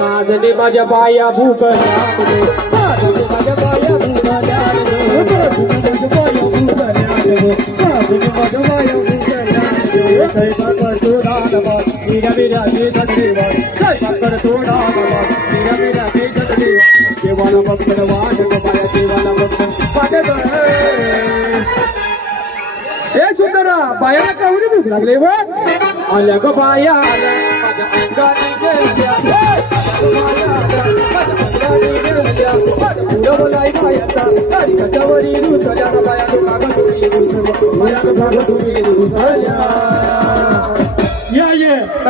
साजने माझ्या बाया भूक माझ्या बाया भूक सुंदरा बायाला कावडी भूक लागले व आल्या ग बाया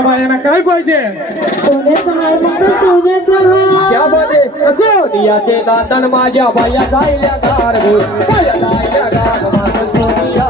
बायांना काय पाहिजे क्या बाते सोनियाचे दातन माझ्या बाया जायल्या गार बाया जायल्या गार माझं सोनिया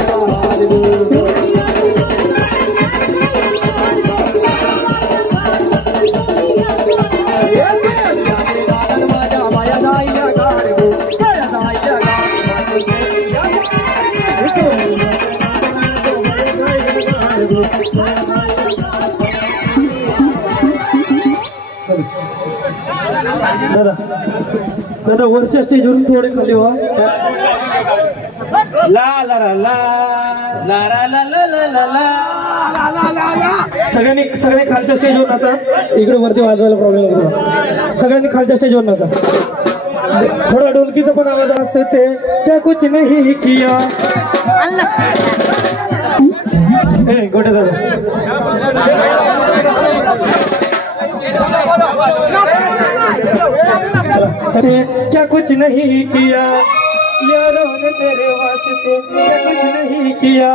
दादा दादा वरच्या स्टेजवरून थोडे खाली व्हा ला ला ला ला ला ला ला ला ला सगळ्यांनी खालच्या स्टेजवर नाचा इकडे वरती वाजवायला प्रॉब्लेम होतो सगळ्यांनी खालच्या स्टेजवर नाचा थोडा ढोलकीचा पण आवाज असते ते क्या कुछ नहीं किया ए गोटे दादा सरे क्या कुछ नहीं किया यारों ने तेरे वास्ते क्या कुछ नहीं किया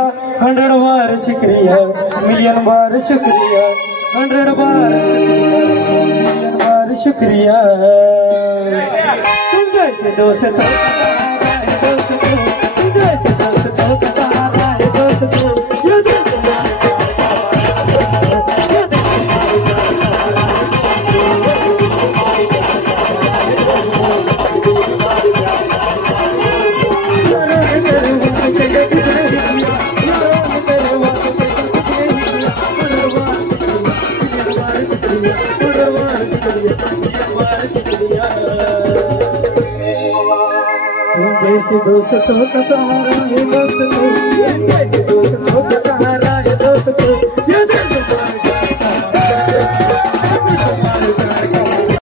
100 बार शुक्रिया मिलियन बार शुक्रिया 100 बार शुक्रिया मिलियन बार शुक्रिया तुम जैसे दोस्त तुम जैसे दोस्त जैसे दोस्तों का सहारा है दोस्तों जैसे दोस्तों का सहारा है दोस्तों